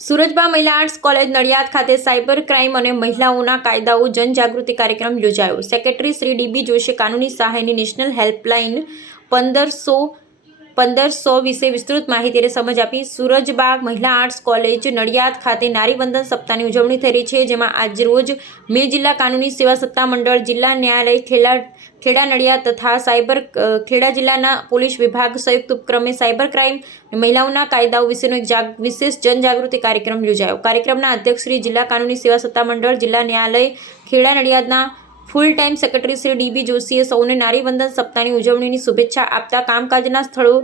સુરજબા મહિલા arts college Nadiad ખાતે cyber crime અને મહિલાઓના કાયદાઓ જનજાગૃતિ કાર્યક્રમ યોજાયો. સેક્રેટરી શ્રી ડીબી જોશી કાનૂની સહાયની નેશનલ હેલ્પલાઇન પંદરસો પંદરસો વિશે વિસ્તૃત માહિતીને સમજ આપી સુરજબાગ મહિલા આર્ટ્સ કોલેજ નડિયાદ ખાતે નારીબંધન સપ્તાહની ઉજવણી થઈ રહી છે, જેમાં આજરોજ મે જિલ્લા કાનૂની સેવા સત્તા મંડળ, જિલ્લા ન્યાયાલય ખેડા ખેડા નડિયાદ તથા સાયબર ખેડા જિલ્લાના પોલીસ વિભાગ સંયુક્ત ઉપક્રમે સાયબર ક્રાઇમ મહિલાઓના કાયદાઓ વિશેનો એક જાગ, વિશેષ જનજાગૃતિ કાર્યક્રમ યોજાયો. કાર્યક્રમના અધ્યક્ષ શ્રી જિલ્લા કાનૂની સેવા સત્તા મંડળ, જિલ્લા ન્યાયાલય, Kheda નડિયાદના full time secretary Shri DB જોશીએ સૌને નારીવંદન સપ્તાહની ઉજવણીની શુભેચ્છા આપતા કામકાજના સ્થળો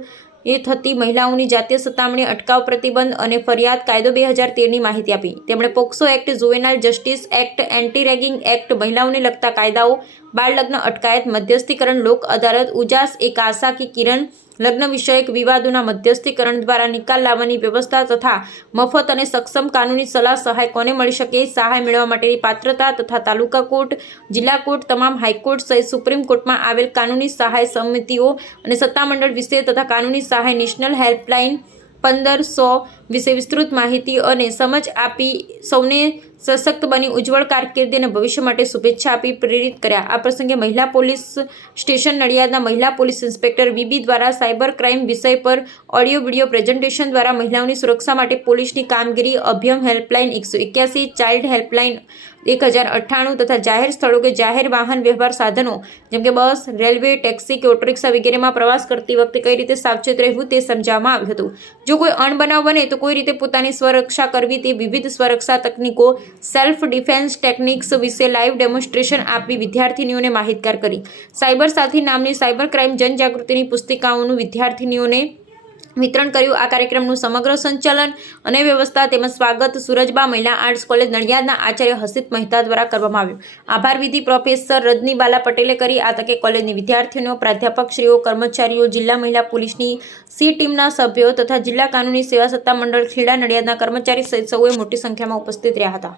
એ થતી મહિલાઓની જાતીય સતામણી, અટકાવ પ્રતિબંધ અને ફરિયાદ કાયદો બે હજાર તેરની માહિતી આપી. તેમણે POCSO act, juvenile justice act anti ragging act મહિલાઓને લગતા કાયદાઓ બાળ લગ્ન અટકાયત, મધ્યસ્થીકરણ, લોક અદાલત, ઉજાસ, એક આશા કે કિરણ લગ્ન વિષયક વિવાદોના મધ્યસ્થીકરણ દ્વારા નિકાલ લાવવાની વ્યવસ્થા તથા મફત અને સક્ષમ કાનૂની સલાહ સહાય કોને મળી શકે, સહાય મેળવવા માટેની પાત્રતા તથા તાલુકા કોર્ટ, જિલ્લા કોર્ટ તમામ હાઈકોર્ટ સહિત સુપ્રીમ કોર્ટમાં આવેલ કાનૂની સહાય સમિતિઓ અને સત્તામંડળ વિશે તથા કાનૂની સહાય નેશનલ હેલ્પલાઇન પંદરસો વિશે વિસ્તૃત માહિતી અને સમજ આપી સૌને સશક્ત બની ઉજ્જવળ કારકિર્દી અને ભવિષ્ય માટે શુભેચ્છા આપી પ્રેરિત કર્યા. આ પ્રસંગે મહિલા પોલીસ સ્ટેશન નડિયાદના મહિલા પોલીસ ઇન્સ્પેક્ટર વીબી દ્વારા સાયબર ક્રાઇમ વિષય પર ઓડિયો, વિડિયો પ્રેઝન્ટેશન દ્વારા મહિલાઓની સુરક્ષા માટે પોલીસની કામગીરી અભ્યમ હેલ્પલાઇન એકસો એક્યાસી, ચાઇલ્ડ હેલ્પલાઇન એક હજાર અઠ્ઠાણું તથા જાહેર સ્થળો કે જાહેર વાહન વ્યવહાર સાધનો, જેમ કે બસ, રેલવે, ટેક્સી કે ઓટોરિક્ષા વગેરેમાં પ્રવાસ કરતી વખતે કઈ રીતે સાવચેત રહેવું તે સમજાવવામાં આવ્યું હતું. જો કોઈ અણબનાવ બને તો કોઈ રીતે પોતાની સ્વરક્ષા કરવી તે વિવિધ સ્વરક્ષા તકનીકો સેલ્ફ ડિફેન્સ ટેકનિક્સ વિશે લાઈવ ડેમોન્સ્ટ્રેશન આપી વિદ્યાર્થીનીઓને માહિતગાર કરી. સાયબર સાથી નામની સાયબર ક્રાઇમ જનજાગૃતિની પુસ્તિકાઓનું વિદ્યાર્થીનીઓને વિતરણ કર્યું. આ કાર્યક્રમનું સમગ્ર સંચાલન અને વ્યવસ્થા તેમજ સ્વાગત સુરજબા મહિલા આર્ટ્સ કોલેજ નડિયાદના આચાર્ય હસિત મહેતા દ્વારા કરવામાં આવ્યું. આભાર વિધિ પ્રોફેસર રજનીબાલા પટેલે કરી. આ તકે કોલેજની વિદ્યાર્થીઓ પ્રાધ્યાપકશ્રીઓ કર્મચારીઓ, જિલ્લા મહિલા પોલીસની સી ટીમના સભ્યો તથા જિલ્લા કાનૂની સેવા સત્તા મંડળ ખેડા નડિયાદના કર્મચારી સહિત સૌએ મોટી સંખ્યામાં ઉપસ્થિત રહ્યા હતા.